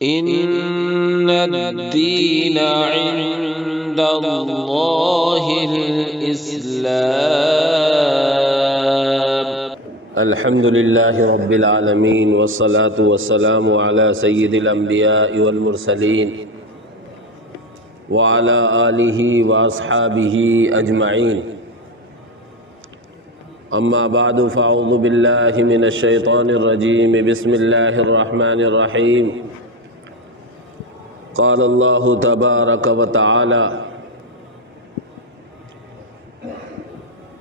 إن الدين عند الله الإسلام. الحمد لله رب العالمين، والصلاة والسلام على سيد الأنبياء والمرسلين وعلى آله وأصحابه أجمعين. أما بعد، فأعوذ بالله من الشيطان الرجيم. بسم الله الرحمن الرحيم. قال الله تبارك وتعالى: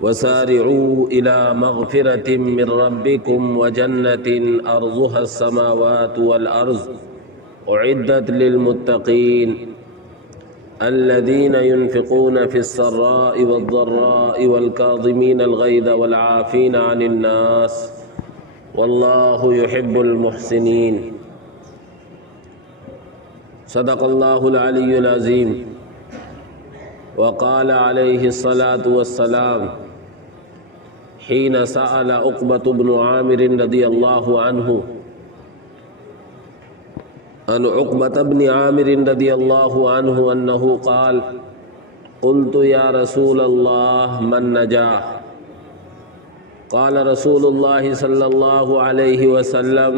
وسارعوا إلى مغفرة من ربكم وجنة أرضها السماوات والأرض أعدت للمتقين الذين ينفقون في السراء والضراء والكاظمين الغيظ والعافين عن الناس والله يحب المحسنين. صدق الله العلي العظيم. وقال عليه الصلاة والسلام حين سأل عقبة بن عامر رضي الله عنه عن عقبة بن عامر رضي الله عنه أنه قال: قلت يا رسول الله من نجاه؟ قال رسول الله صلى الله عليه وسلم: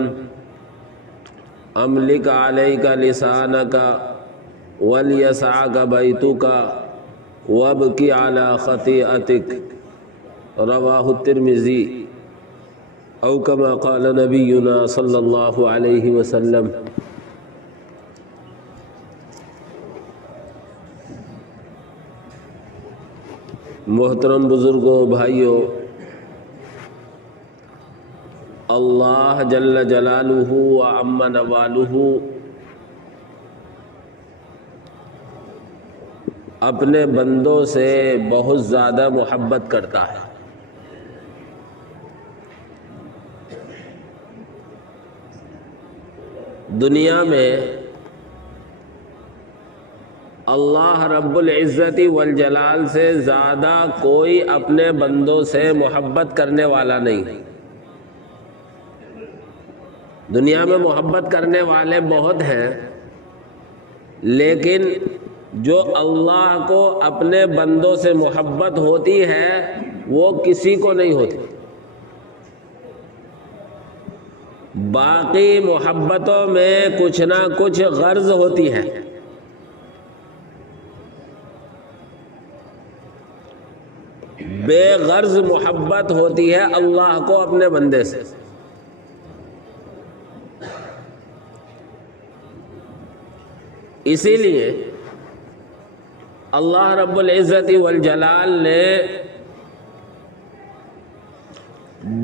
أملك عليك لسانك وليسعك بيتك وابكي على خطيئتك. رواه الترمذي، أو كما قال نبينا صلی اللہ علیہ وسلم. محترم بزرگوں، بھائیوں، اللہ جل جلالہ و عم نوالہ اپنے بندوں سے بہت زیادہ محبت کرتا ہے. دنیا میں اللہ رب العزت والجلال سے زیادہ کوئی اپنے بندوں سے محبت کرنے والا نہیں. دنیا میں محبت کرنے والے بہت ہیں، لیکن جو اللہ کو اپنے بندوں سے محبت ہوتی ہے وہ کسی کو نہیں ہوتی. باقی محبتوں میں کچھ نہ کچھ غرض ہوتی ہے. بے غرض محبت ہوتی ہے اللہ کو اپنے بندے سے. اسی لیے اللہ رب العزت والجلال نے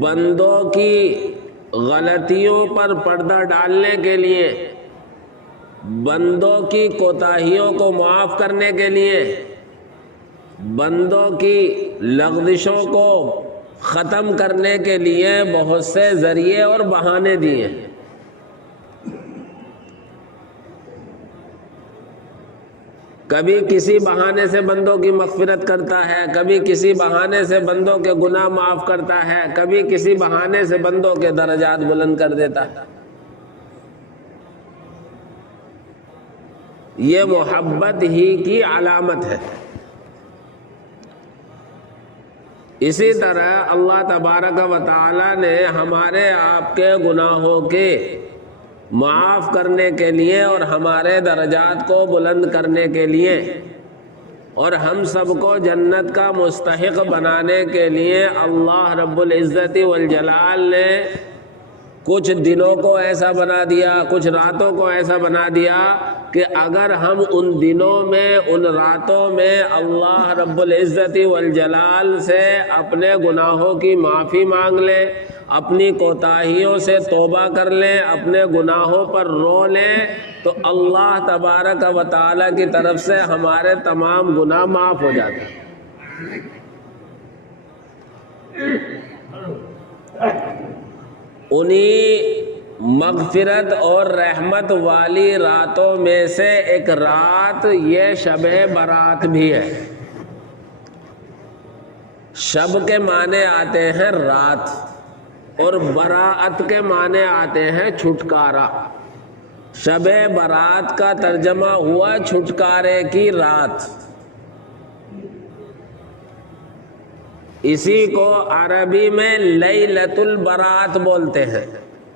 بندوں کی غلطیوں پر پردہ ڈالنے کے لیے، بندوں کی کوتاہیوں کو معاف کرنے کے لیے، بندوں کی لغزشوں کو ختم کرنے کے لیے بہت سے ذریعے اور بہانے دیے. کبھی کسی بہانے سے بندوں کی مغفرت کرتا ہے، کبھی کسی بہانے سے بندوں کے گناہ معاف کرتا ہے، کبھی کسی بہانے سے بندوں کے درجات بلند کر دیتا ہے. یہ محبت ہی کی علامت ہے. اسی طرح اللہ تبارک و تعالی نے ہمارے آپ کے گناہوں کے معاف کرنے کے لیے اور ہمارے درجات کو بلند کرنے کے لیے اور ہم سب کو جنت کا مستحق بنانے کے لیے اللہ رب العزت والجلال نے کچھ دنوں کو ایسا بنا دیا، کچھ راتوں کو ایسا بنا دیا کہ اگر ہم ان دنوں میں، ان راتوں میں اللہ رب العزت والجلال سے اپنے گناہوں کی معافی مانگ لیں، اپنی کوتاہیوں سے توبہ کر لیں، اپنے گناہوں پر رو لیں، تو اللہ تبارک و تعالیٰ کی طرف سے ہمارے تمام گناہ معاف ہو جاتے ہیں. انہی مغفرت اور رحمت والی راتوں میں سے ایک رات یہ شب برات بھی ہے. شب کے معنی آتے ہیں رات، اور براءت کے معنی آتے ہیں چھٹکارا. شب برات کا ترجمہ ہوا چھٹکارے کی رات. اسی کو عربی میں لیلۃ البرات بولتے ہیں.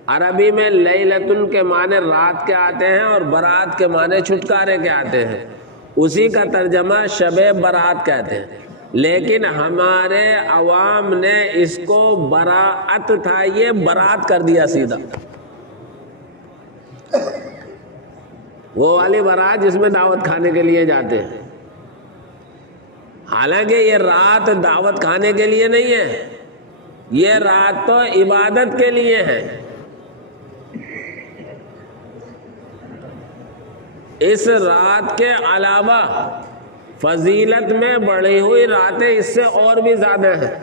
عربی میں لیلۃ کے معنی رات کے آتے ہیں اور برات کے معنی چھٹکارے کے آتے ہیں. اسی کا ترجمہ شب برات کہتے ہیں. لیکن ہمارے عوام نے اس کو براءت تھا یہ برات کر دیا سیدھا. وہ والی برات جس میں دعوت کھانے کے لیے جاتے ہیں. حالانکہ یہ رات دعوت کھانے کے لیے نہیں ہے، یہ رات تو عبادت کے لیے ہے. اس رات کے علاوہ فضیلت میں بڑھی ہوئی راتیں اس سے اور بھی زیادہ ہیں.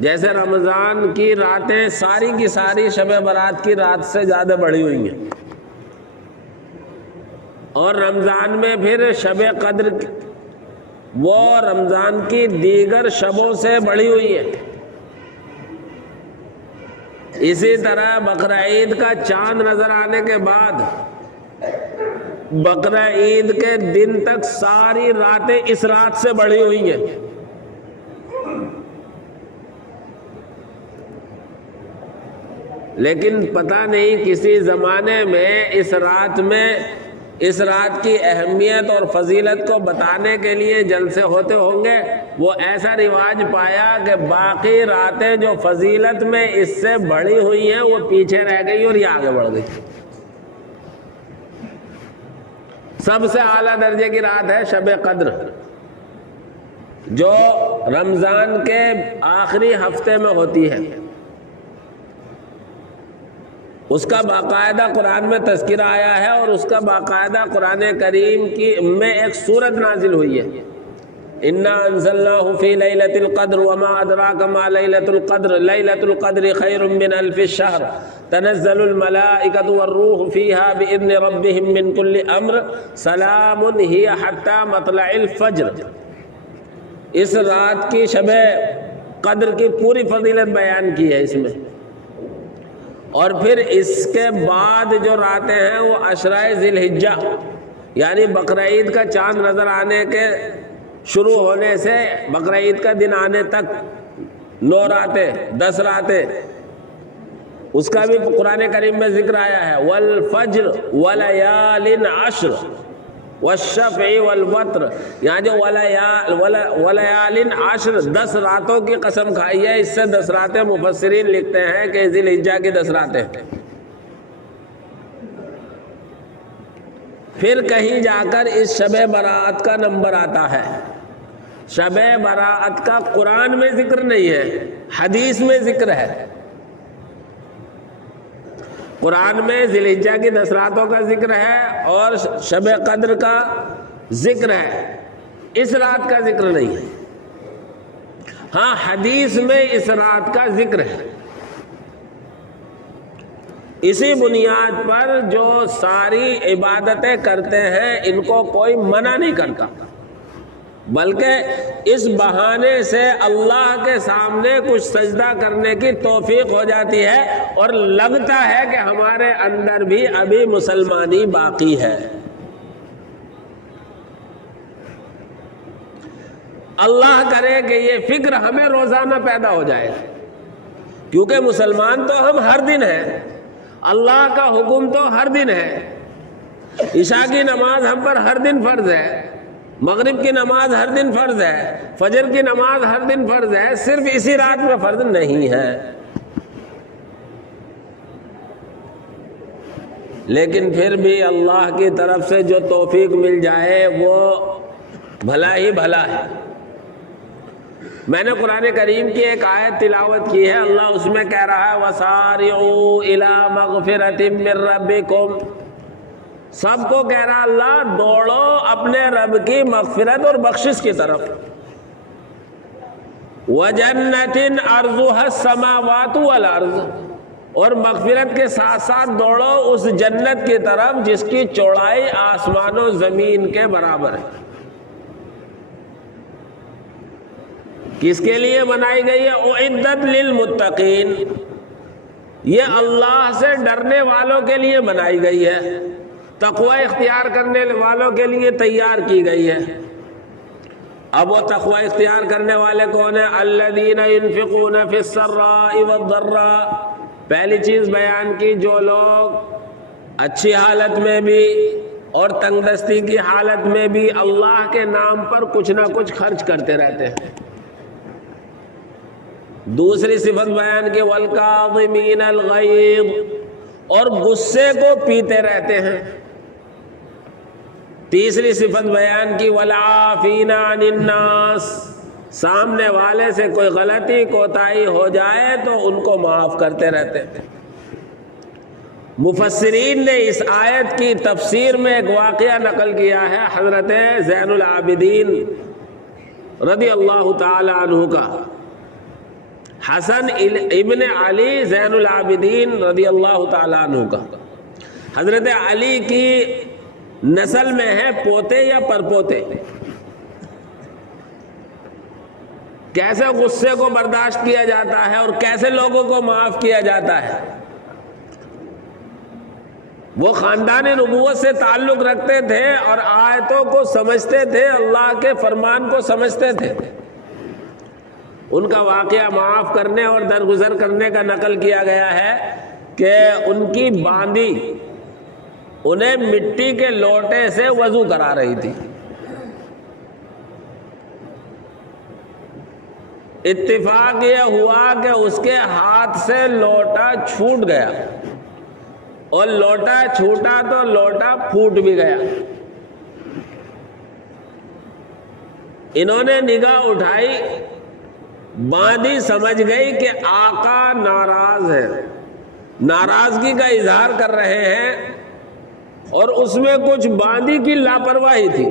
جیسے رمضان کی راتیں ساری کی ساری شب برات کی رات سے زیادہ بڑھی ہوئی ہیں، اور رمضان میں پھر شب قدر وہ رمضان کی دیگر شبوں سے بڑھی ہوئی ہے. اسی طرح بقرعید کا چاند نظر آنے کے بعد بقرعید کے دن تک ساری راتیں اس رات سے بڑھی ہوئی ہیں. لیکن پتہ نہیں کسی زمانے میں اس رات کی اہمیت اور فضیلت کو بتانے کے لیے جلسے ہوتے ہوں گے. وہ ایسا رواج پایا کہ باقی راتیں جو فضیلت میں اس سے بڑھی ہوئی ہیں وہ پیچھے رہ گئی اور یہ آگے بڑھ گئی. سب سے اعلیٰ درجے کی رات ہے شب قدر، جو رمضان کے آخری ہفتے میں ہوتی ہے. اس کا باقاعدہ قرآن میں تذکرہ آیا ہے اور اس کا باقاعدہ قرآن کریم میں ایک سورت نازل ہوئی ہے. انا انزلناہ فی لیلۃ القدر وما ادراک ما لیلۃ القدر لیلۃ القدر خیر من الف الشہر تنزل الملائکۃ والروح فیہا باذن ربہم من کل امر سلام ہی حتی مطلع الفجر. اس رات کی شب قدر کی پوری فضیلت بیان کی ہے اس میں. اور پھر اس کے بعد جو راتیں ہیں وہ عشرۂ ذی الحجہ، یعنی بقرعید کا چاند نظر آنے کے شروع ہونے سے بقرعید کا دن آنے تک 9 راتیں 10 راتیں، اس کا بھی قرآن کریم میں ذکر آیا ہے. والفجر ولیال عشر والشفع والوتر، یہاں جو ولیال عشر 10 راتوں کی قسم کھائی ہے. اس سے 10 راتیں مفسرین لکھتے ہیں کہ ذی الحجہ کی 10 راتیں. پھر کہیں جا کر اس شب برات کا نمبر آتا ہے. شب برات کا قرآن میں ذکر نہیں ہے، حدیث میں ذکر ہے. قرآن میں ذی الحجہ کی 10 راتوں کا ذکر ہے اور شب قدر کا ذکر ہے، اس رات کا ذکر نہیں ہے. ہاں حدیث میں اس رات کا ذکر ہے. اسی بنیاد پر جو ساری عبادتیں کرتے ہیں ان کو کوئی منع نہیں کرتا، بلکہ اس بہانے سے اللہ کے سامنے کچھ سجدہ کرنے کی توفیق ہو جاتی ہے اور لگتا ہے کہ ہمارے اندر بھی ابھی مسلمانی باقی ہے. اللہ کرے کہ یہ فکر ہمیں روزانہ پیدا ہو جائے، کیونکہ مسلمان تو ہم ہر دن ہیں، اللہ کا حکم تو ہر دن ہے. عشاء کی نماز ہم پر ہر دن فرض ہے، مغرب کی نماز ہر دن فرض ہے، فجر کی نماز ہر دن فرض ہے، صرف اسی رات میں فرض نہیں ہے. لیکن پھر بھی اللہ کی طرف سے جو توفیق مل جائے وہ بھلا ہی بھلا ہے. میں نے قرآن کریم کی ایک آیت تلاوت کی ہے، اللہ اس میں کہہ رہا ہے وَسَارِعُوا إِلَىٰ مَغْفِرَةٍ مِّن رَّبِّكُمْ. سب کو کہہ رہا اللہ دوڑو اپنے رب کی مغفرت اور بخشش کی طرف. وَجَنَّةٍ عَرْضُهَا السَّمَاوَاتُ وَالْأَرْضُ، اور مغفرت کے ساتھ ساتھ دوڑو اس جنت کی طرف جس کی چوڑائی آسمان و زمین کے برابر ہے. کس کے لیے بنائی گئی ہے؟ اعدت للمتقین، یہ اللہ سے ڈرنے والوں کے لیے بنائی گئی ہے، تقوی اختیار کرنے والوں کے لیے تیار کی گئی ہے۔ اب وہ تقوی اختیار کرنے والے کون ہیں؟ الذین ينفقون فی السراء والضراء، پہلی چیز بیان کی، جو لوگ اچھی حالت میں بھی اور تنگ دستی کی حالت میں بھی اللہ کے نام پر کچھ نہ کچھ خرچ کرتے رہتے ہیں۔ دوسری صفت بیان کی، والکاظمین الغیظ، اور غصے کو پیتے رہتے ہیں۔ تیسری صفت بیان کی، والعافین عن الناس، سامنے والے سے کوئی غلطی کوتاہی ہو جائے تو ان کو معاف کرتے رہتے ہیں۔ مفسرین نے اس آیت کی تفسیر میں ایک واقعہ نقل کیا ہے حضرت زین العابدین رضی اللہ تعالی عنہ کا۔ حسن ابن علی زین العابدین رضی اللہ تعالی عنہ کا، حضرت علی کی نسل میں ہے پوتے یا پرپوتے۔ کیسے غصے کو برداشت کیا جاتا ہے اور کیسے لوگوں کو معاف کیا جاتا ہے۔ وہ خاندان نبوت سے تعلق رکھتے تھے اور آیتوں کو سمجھتے تھے، اللہ کے فرمان کو سمجھتے تھے۔ ان کا واقعہ معاف کرنے اور درگزر کرنے کا نقل کیا گیا ہے کہ ان کی باندی انہیں مٹی کے لوٹے سے وضو کرا رہی تھی۔ اتفاق یہ ہوا کہ اس کے ہاتھ سے لوٹا چھوٹ گیا، اور لوٹا چھوٹا تو لوٹا پھوٹ بھی گیا۔ انہوں نے نگاہ اٹھائی، باندی سمجھ گئی کہ آقا ناراض ہے، ناراضگی کا اظہار کر رہے ہیں، اور اس میں کچھ باندی کی لاپرواہی تھی۔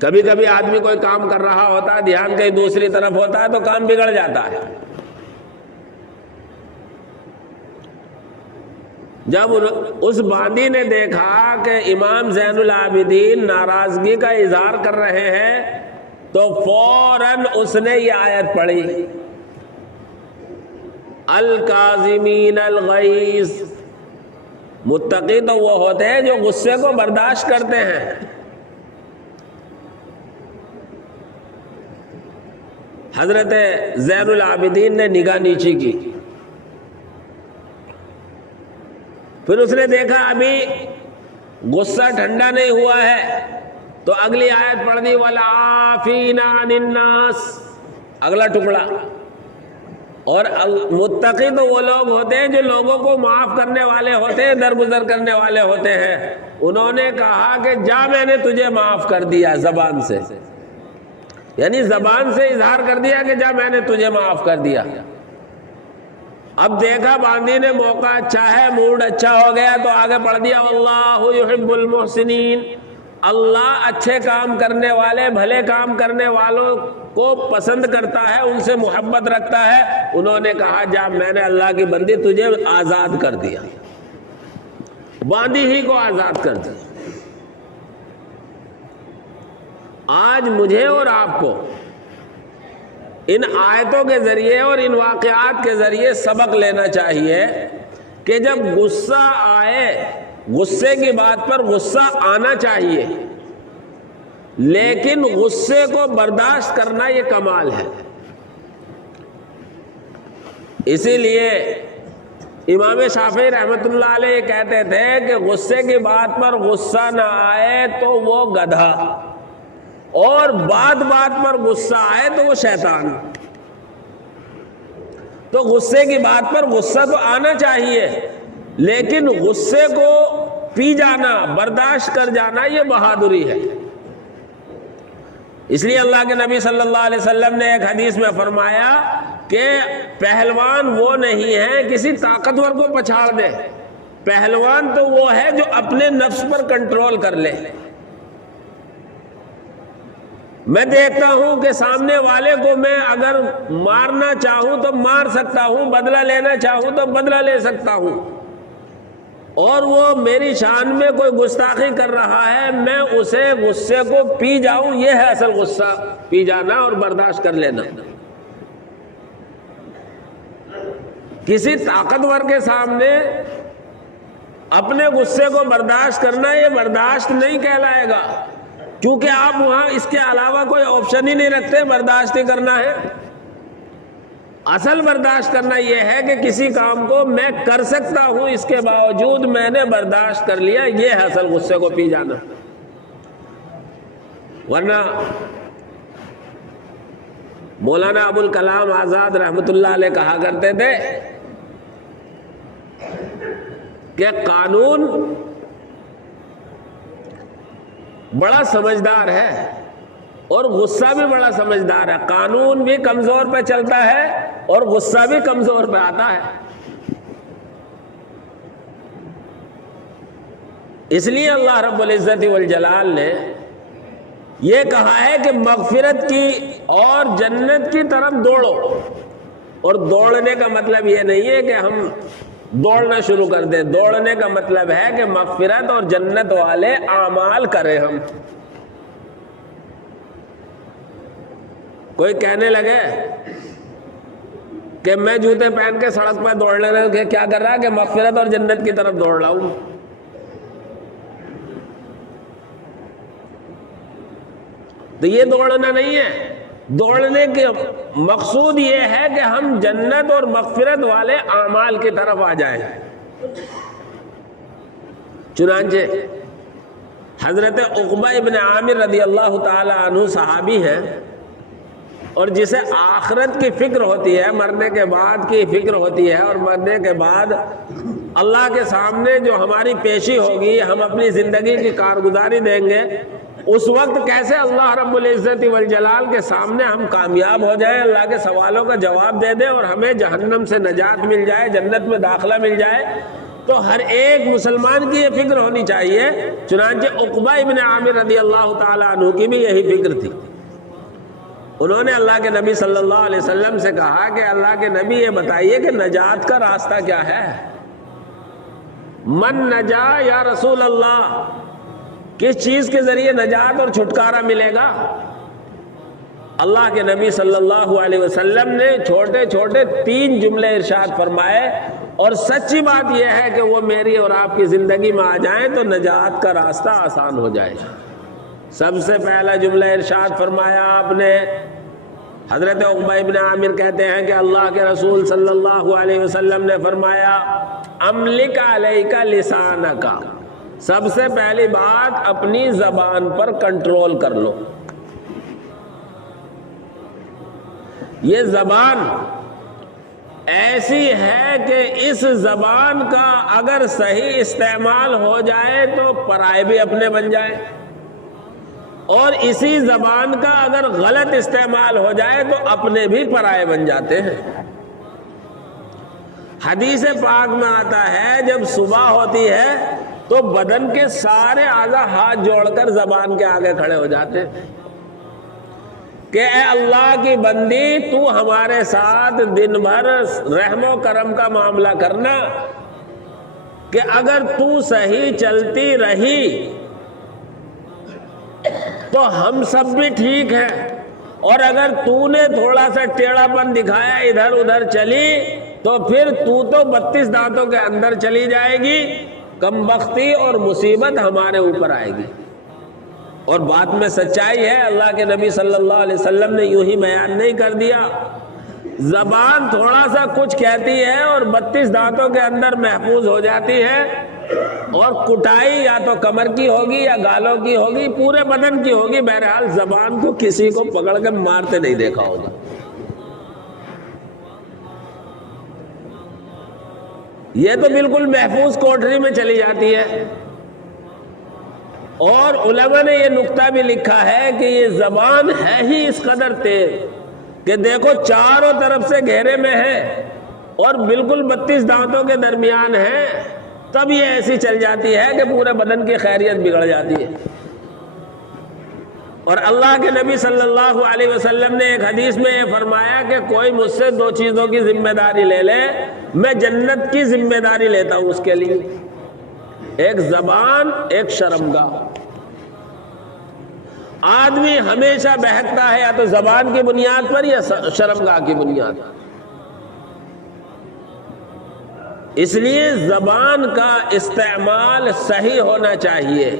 کبھی کبھی آدمی کوئی کام کر رہا ہوتا ہے، دھیان کہیں دوسری طرف ہوتا ہے تو کام بگڑ جاتا ہے۔ جب اس باندی نے دیکھا کہ امام زین العابدین ناراضگی کا اظہار کر رہے ہیں تو فوراً اس نے یہ آیت پڑھی، الکاظمین الغیظ، متقی تو وہ ہوتے ہیں جو غصے کو برداشت کرتے ہیں۔ حضرت زین العابدین نے نگاہ نیچی کی، پھر اس نے دیکھا ابھی غصہ ٹھنڈا نہیں ہوا ہے، تو اگلی آیت پڑھ دی، والعافین عن الناس، اگلا ٹکڑا۔ اور متقی تو وہ لوگ ہوتے ہیں جو لوگوں کو معاف کرنے والے ہوتے ہیں، درگزر کرنے والے ہوتے ہیں۔ انہوں نے کہا کہ جا میں نے تجھے معاف کر دیا، زبان سے، یعنی زبان سے اظہار کر دیا کہ جا میں نے تجھے معاف کر دیا۔ اب دیکھا باندی نے موقع اچھا ہے، موڈ اچھا ہو گیا تو آگے پڑھ دیا، واللہ یحب المحسنین، اللہ اچھے کام کرنے والے، بھلے کام کرنے والوں کو پسند کرتا ہے، ان سے محبت رکھتا ہے۔ انہوں نے کہا جا میں نے اللہ کی بندی تجھے آزاد کر دیا، باندی ہی کو آزاد کر دیا۔ آج مجھے اور آپ کو ان آیتوں کے ذریعے اور ان واقعات کے ذریعے سبق لینا چاہیے کہ جب غصہ آئے، غصے کی بات پر غصہ آنا چاہیے، لیکن غصے کو برداشت کرنا یہ کمال ہے۔ اسی لیے امام شافعی رحمۃ اللہ علیہ کہتے تھے کہ غصے کی بات پر غصہ نہ آئے تو وہ گدھا، اور بات بات پر غصہ آئے تو وہ شیطان۔ تو غصے کی بات پر غصہ تو آنا چاہیے، لیکن غصے کو پی جانا، برداشت کر جانا، یہ بہادری ہے۔ اس لیے اللہ کے نبی صلی اللہ علیہ وسلم نے ایک حدیث میں فرمایا کہ پہلوان وہ نہیں ہے کسی طاقتور کو پچھاڑ دے، پہلوان تو وہ ہے جو اپنے نفس پر کنٹرول کر لے۔ میں دیکھتا ہوں کہ سامنے والے کو میں اگر مارنا چاہوں تو مار سکتا ہوں، بدلہ لینا چاہوں تو بدلہ لے سکتا ہوں، اور وہ میری شان میں کوئی گستاخی کر رہا ہے، میں اسے غصے کو پی جاؤں، یہ ہے اصل غصہ پی جانا اور برداشت کر لینا۔ کسی طاقتور کے سامنے اپنے غصے کو برداشت کرنا یہ برداشت نہیں کہلائے گا، کیونکہ آپ وہاں اس کے علاوہ کوئی آپشن ہی نہیں رکھتے، برداشت ہی کرنا ہے۔ اصل برداشت کرنا یہ ہے کہ کسی کام کو میں کر سکتا ہوں، اس کے باوجود میں نے برداشت کر لیا، یہ ہے اصل غصے کو پی جانا۔ ورنہ مولانا ابوالکلام آزاد رحمۃ اللہ علیہ کہا کرتے تھے کہ قانون بڑا سمجھدار ہے اور غصہ بھی بڑا سمجھدار ہے، قانون بھی کمزور پہ چلتا ہے اور غصہ بھی کمزور پہ آتا ہے۔ اس لیے اللہ رب العزت والجلال نے یہ کہا ہے کہ مغفرت کی اور جنت کی طرف دوڑو، اور دوڑنے کا مطلب یہ نہیں ہے کہ ہم دوڑنا شروع کر دیں، دوڑنے کا مطلب ہے کہ مغفرت اور جنت والے اعمال کریں ہم۔ کوئی کہنے لگے کہ میں جوتے پہن کے سڑک پہ دوڑ لے رہا ہوں، کہ کیا کر رہا ہے کہ مغفرت اور جنت کی طرف دوڑ رہا ہوں۔ تو یہ دوڑنا نہیں ہے، دوڑنے کے مقصود یہ ہے کہ ہم جنت اور مغفرت والے اعمال کی طرف آ جائیں۔ چنانچہ حضرت عقبہ ابن عامر رضی اللہ تعالی عنہ صحابی ہیں، اور جسے آخرت کی فکر ہوتی ہے، مرنے کے بعد کی فکر ہوتی ہے، اور مرنے کے بعد اللہ کے سامنے جو ہماری پیشی ہوگی، ہم اپنی زندگی کی کارگزاری دیں گے، اس وقت کیسے اللہ رب العزت والجلال کے سامنے ہم کامیاب ہو جائیں، اللہ کے سوالوں کا جواب دے دیں اور ہمیں جہنم سے نجات مل جائے، جنت میں داخلہ مل جائے، تو ہر ایک مسلمان کی یہ فکر ہونی چاہیے۔ چنانچہ عقبہ ابن عامر رضی اللہ تعالی عنہ کی بھی یہی فکر تھی۔ انہوں نے اللہ کے نبی صلی اللہ علیہ وسلم سے کہا کہ اللہ کے نبی یہ بتائیے کہ نجات کا راستہ کیا ہے؟ من نجا یا رسول اللہ، کس چیز کے ذریعے نجات اور چھٹکارا ملے گا؟ اللہ کے نبی صلی اللہ علیہ وسلم نے چھوٹے چھوٹے 3 جملے ارشاد فرمائے، اور سچی بات یہ ہے کہ وہ میری اور آپ کی زندگی میں آ جائیں تو نجات کا راستہ آسان ہو جائے۔ سب سے پہلا جملہ ارشاد فرمایا آپ نے، حضرت عقبہ ابن عامر کہتے ہیں کہ اللہ کے رسول صلی اللہ علیہ وسلم نے فرمایا املک علیک لسانک، سب سے پہلی بات اپنی زبان پر کنٹرول کر لو۔ یہ زبان ایسی ہے کہ اس زبان کا اگر صحیح استعمال ہو جائے تو پرائے بھی اپنے بن جائے، اور اسی زبان کا اگر غلط استعمال ہو جائے تو اپنے بھی پرائے بن جاتے ہیں۔ حدیث پاک میں آتا ہے جب صبح ہوتی ہے تو بدن کے سارے اعضاء ہاتھ جوڑ کر زبان کے آگے کھڑے ہو جاتے ہیں کہ اے اللہ کی بندی، تو ہمارے ساتھ دن بھر رحم و کرم کا معاملہ کرنا کہ اگر تو صحیح چلتی رہی تو ہم سب بھی ٹھیک ہیں، اور اگر تو نے تھوڑا سا ٹیڑھا پن دکھایا، ادھر ادھر چلی، تو پھر تو 32 دانتوں کے اندر چلی جائے گی، کم بختی اور مصیبت ہمارے اوپر آئے گی۔ اور بات میں سچائی ہے، اللہ کے نبی صلی اللہ علیہ وسلم نے یوں ہی بیان نہیں کر دیا۔ زبان تھوڑا سا کچھ کہتی ہے اور 32 دانتوں کے اندر محفوظ ہو جاتی ہے، اور کٹائی یا تو کمر کی ہوگی یا گالوں کی ہوگی، پورے بدن کی ہوگی، بہرحال زبان کو کسی کو پکڑ کے مارتے نہیں دیکھا ہوگا۔ یہ تو بالکل محفوظ کوٹری میں چلی جاتی ہے۔ اور علماء نے یہ نقطہ بھی لکھا ہے کہ یہ زبان ہے ہی اس قدر تیز کہ دیکھو چاروں طرف سے گھیرے میں ہے اور بالکل 32 دانتوں کے درمیان ہے، تب یہ ایسی چل جاتی ہے کہ پورے بدن کی خیریت بگڑ جاتی ہے۔ اور اللہ کے نبی صلی اللہ علیہ وسلم نے ایک حدیث میں یہ فرمایا کہ کوئی مجھ سے 2 چیزوں کی ذمہ داری لے لے، میں جنت کی ذمہ داری لیتا ہوں اس کے لیے، ایک زبان، ایک شرمگاہ۔ آدمی ہمیشہ بہکتا ہے یا تو زبان کی بنیاد پر یا شرمگاہ کی بنیاد پر۔ اس لیے زبان کا استعمال صحیح ہونا چاہیے۔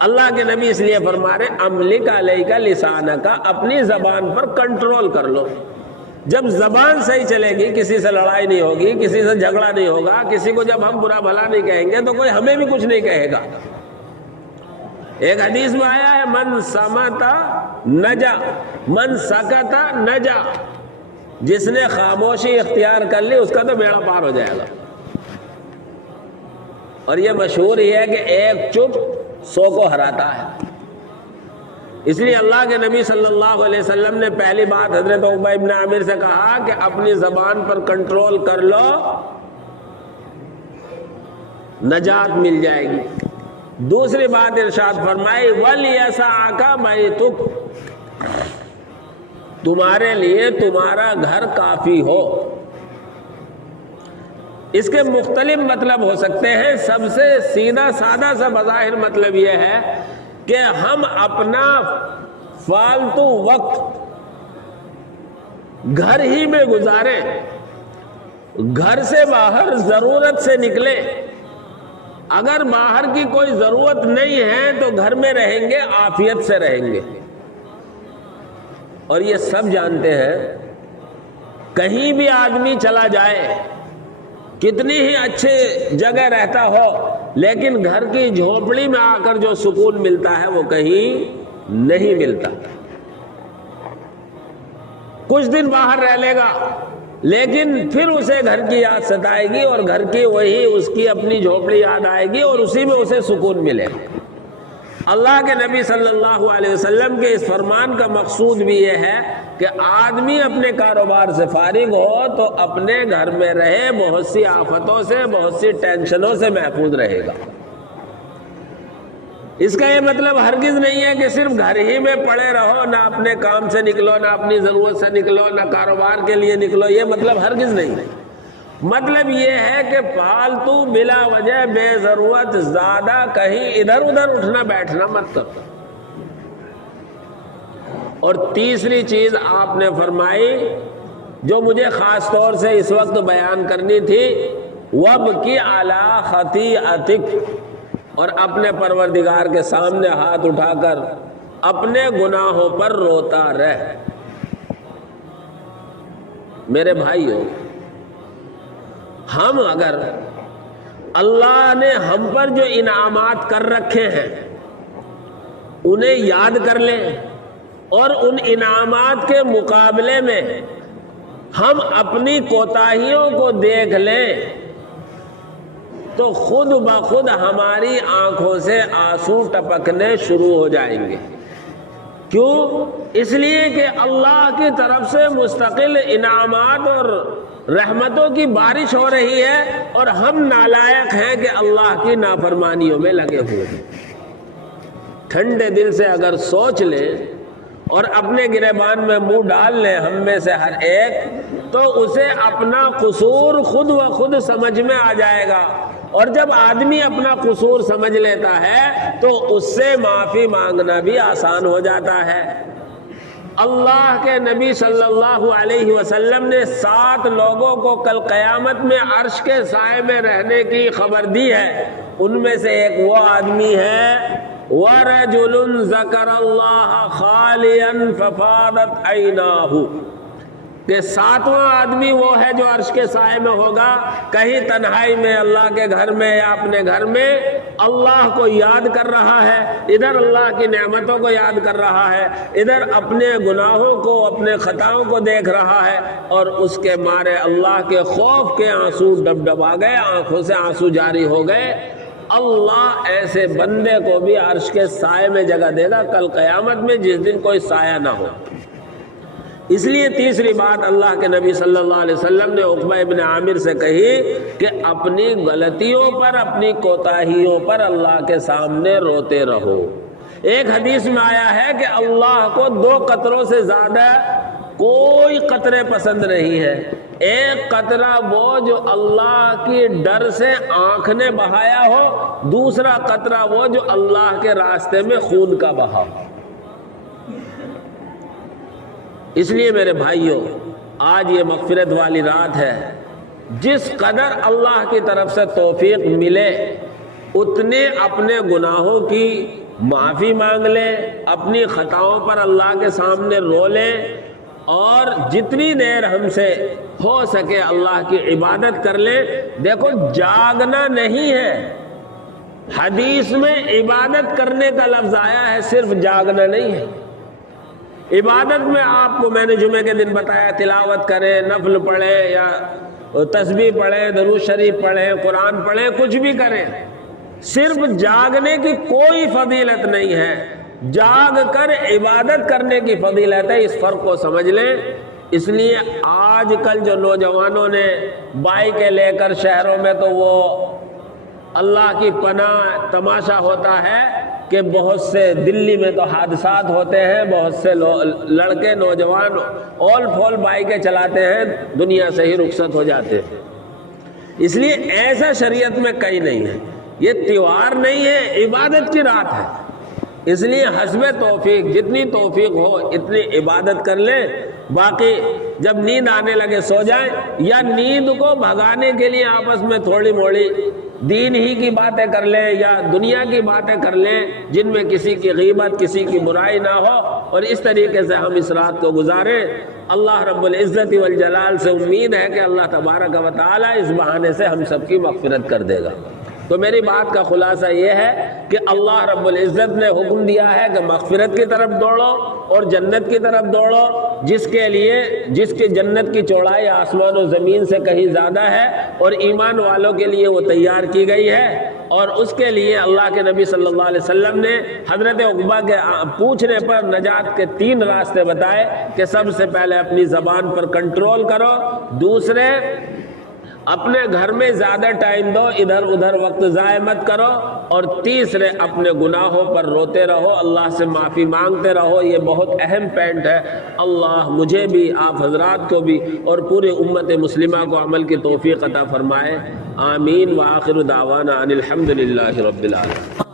اللہ کے نبی اس لیے فرما رہے املک علیک لسانک، اپنی زبان پر کنٹرول کر لو۔ جب زبان صحیح چلے گی، کسی سے لڑائی نہیں ہوگی، کسی سے جھگڑا نہیں ہوگا، کسی کو جب ہم برا بھلا نہیں کہیں گے تو کوئی ہمیں بھی کچھ نہیں کہے گا۔ ایک حدیث میں آیا ہے من سمت نجا، من سکت نجا، جس نے خاموشی اختیار کر لی اس کا تو بیڑا پار ہو جائے گا۔ اور یہ مشہور ہی ہے کہ ایک چپ 100 کو ہراتا ہے۔ اس لیے اللہ کے نبی صلی اللہ علیہ وسلم نے پہلی بات حضرت عقبہ ابن عامر سے کہا کہ اپنی زبان پر کنٹرول کر لو، نجات مل جائے گی۔ دوسری بات ارشاد فرمائی وَلْيَسَعَكَ بَيْتُكَ، تمہارے لیے تمہارا گھر کافی ہو۔ اس کے مختلف مطلب ہو سکتے ہیں۔ سب سے سیدھا سادہ سا بظاہر مطلب یہ ہے کہ ہم اپنا فالتو وقت گھر ہی میں گزاریں، گھر سے باہر ضرورت سے نکلیں۔ اگر باہر کی کوئی ضرورت نہیں ہے تو گھر میں رہیں گے، عافیت سے رہیں گے۔ اور یہ سب جانتے ہیں، کہیں بھی آدمی چلا جائے، کتنی ہی اچھے جگہ رہتا ہو، لیکن گھر کی جھونپڑی میں آ کر جو سکون ملتا ہے وہ کہیں نہیں ملتا۔ کچھ دن باہر رہ لے گا لیکن پھر اسے گھر کی یاد ستائے گی، اور گھر کی وہی اس کی اپنی جھونپڑی یاد آئے گی، اور اسی میں اسے سکون ملے گا۔ اللہ کے نبی صلی اللہ علیہ وسلم کے اس فرمان کا مقصود بھی یہ ہے کہ آدمی اپنے کاروبار سے فارغ ہو تو اپنے گھر میں رہے، بہت سی آفتوں سے، بہت سی ٹینشنوں سے محفوظ رہے گا۔ اس کا یہ مطلب ہرگز نہیں ہے کہ صرف گھر ہی میں پڑے رہو، نہ اپنے کام سے نکلو، نہ اپنی ضرورت سے نکلو، نہ کاروبار کے لیے نکلو، یہ مطلب ہرگز نہیں ہے۔ مطلب یہ ہے کہ فالتو بلا وجہ بے ضرورت زیادہ کہیں ادھر ادھر اٹھنا بیٹھنا مت کرو۔ اور تیسری چیز آپ نے فرمائی جو مجھے خاص طور سے اس وقت بیان کرنی تھی، وَابْكِ عَلَىٰ خَطِيئَتِكَ، اور اپنے پروردگار کے سامنے ہاتھ اٹھا کر اپنے گناہوں پر روتا رہ۔ میرے بھائیو، ہم اگر اللہ نے ہم پر جو انعامات کر رکھے ہیں انہیں یاد کر لیں، اور ان انعامات کے مقابلے میں ہم اپنی کوتاہیوں کو دیکھ لیں تو خود بخود ہماری آنکھوں سے آنسو ٹپکنے شروع ہو جائیں گے۔ کیوں؟ اس لیے کہ اللہ کی طرف سے مستقل انعامات اور رحمتوں کی بارش ہو رہی ہے، اور ہم نالائق ہیں کہ اللہ کی نافرمانیوں میں لگے ہوئے ہیں۔ ٹھنڈے دل سے اگر سوچ لیں اور اپنے گریبان میں منہ ڈال لیں ہم میں سے ہر ایک، تو اسے اپنا قصور خود و خود سمجھ میں آ جائے گا، اور جب آدمی اپنا قصور سمجھ لیتا ہے تو اس سے معافی مانگنا بھی آسان ہو جاتا ہے۔ اللہ کے نبی صلی اللہ علیہ وسلم نے 7 لوگوں کو کل قیامت میں عرش کے سائے میں رہنے کی خبر دی ہے۔ ان میں سے ایک وہ آدمی ہے وَرَجُلٌ ذَكَرَ اللَّهَ خَالِيًا فَفَاضَتْ عَيْنَاهُ، کہ 7واں آدمی وہ ہے جو عرش کے سائے میں ہوگا، کہیں تنہائی میں اللہ کے گھر میں یا اپنے گھر میں اللہ کو یاد کر رہا ہے، ادھر اللہ کی نعمتوں کو یاد کر رہا ہے، ادھر اپنے گناہوں کو، اپنے خطاؤں کو دیکھ رہا ہے، اور اس کے مارے اللہ کے خوف کے آنسو ڈبڈبا گئے، آنکھوں سے آنسو جاری ہو گئے۔ اللہ ایسے بندے کو بھی عرش کے سائے میں جگہ دے گا کل قیامت میں، جس دن کوئی سایہ نہ ہو۔ اس لیے تیسری بات اللہ کے نبی صلی اللہ علیہ وسلم نے عقبہ ابن عامر سے کہی کہ اپنی غلطیوں پر، اپنی کوتاہیوں پر اللہ کے سامنے روتے رہو۔ ایک حدیث میں آیا ہے کہ اللہ کو 2 قطروں سے زیادہ کوئی قطرے پسند نہیں ہے۔ ایک قطرہ وہ جو اللہ کی ڈر سے آنکھ نے بہایا ہو، دوسرا قطرہ وہ جو اللہ کے راستے میں خون کا بہا ہو۔ اس لیے میرے بھائیوں، آج یہ مغفرت والی رات ہے، جس قدر اللہ کی طرف سے توفیق ملے اتنے اپنے گناہوں کی معافی مانگ لیں، اپنی خطاؤں پر اللہ کے سامنے رو لیں، اور جتنی دیر ہم سے ہو سکے اللہ کی عبادت کر لیں۔ دیکھو جاگنا نہیں ہے، حدیث میں عبادت کرنے کا لفظ آیا ہے، صرف جاگنا نہیں ہے۔ عبادت میں آپ کو میں نے جمعے کے دن بتایا تلاوت کریں، نفل پڑھیں یا تسبیح پڑھیں، درود شریف پڑھیں، قرآن پڑھیں، کچھ بھی کریں، صرف جاگنے کی کوئی فضیلت نہیں ہے، جاگ کر عبادت کرنے کی فضیلت ہے۔ اس فرق کو سمجھ لیں۔ اس لیے آج کل جو نوجوانوں نے بائکیں لے کر شہروں میں، تو وہ اللہ کی پناہ تماشا ہوتا ہے کہ بہت سے دلی میں تو حادثات ہوتے ہیں، بہت سے لڑکے نوجوان اول پھول بائکیں چلاتے ہیں، دنیا سے ہی رخصت ہو جاتے ہیں۔ اس لیے ایسا شریعت میں کہیں نہیں ہے، یہ تیوہار نہیں ہے، عبادت کی رات ہے۔ اس لیے حسب توفیق جتنی توفیق ہو اتنی عبادت کر لیں، باقی جب نیند آنے لگے سو جائیں، یا نیند کو بھگانے کے لیے آپس میں تھوڑی موڑی دین ہی کی باتیں کر لیں یا دنیا کی باتیں کر لیں جن میں کسی کی غیبت کسی کی برائی نہ ہو، اور اس طریقے سے ہم اس رات کو گزاریں۔ اللہ رب العزت والجلال سے امید ہے کہ اللہ تبارک و تعالی اس بہانے سے ہم سب کی مغفرت کر دے گا۔ تو میری بات کا خلاصہ یہ ہے کہ اللہ رب العزت نے حکم دیا ہے کہ مغفرت کی طرف دوڑو اور جنت کی طرف دوڑو، جس کی جنت کی چوڑائی آسمان و زمین سے کہیں زیادہ ہے، اور ایمان والوں کے لیے وہ تیار کی گئی ہے۔ اور اس کے لیے اللہ کے نبی صلی اللہ علیہ وسلم نے حضرت عقبہ کے پوچھنے پر نجات کے 3 راستے بتائے کہ سب سے پہلے اپنی زبان پر کنٹرول کرو، دوسرے اپنے گھر میں زیادہ ٹائم دو، ادھر ادھر وقت ضائع مت کرو، اور تیسرے اپنے گناہوں پر روتے رہو، اللہ سے معافی مانگتے رہو۔ یہ بہت اہم پوائنٹ ہے۔ اللہ مجھے بھی، آپ حضرات کو بھی، اور پورے امت مسلمہ کو عمل کی توفیق عطا فرمائے۔ آمین۔ وآخر دعوانا ان الحمد للہ رب العالمین۔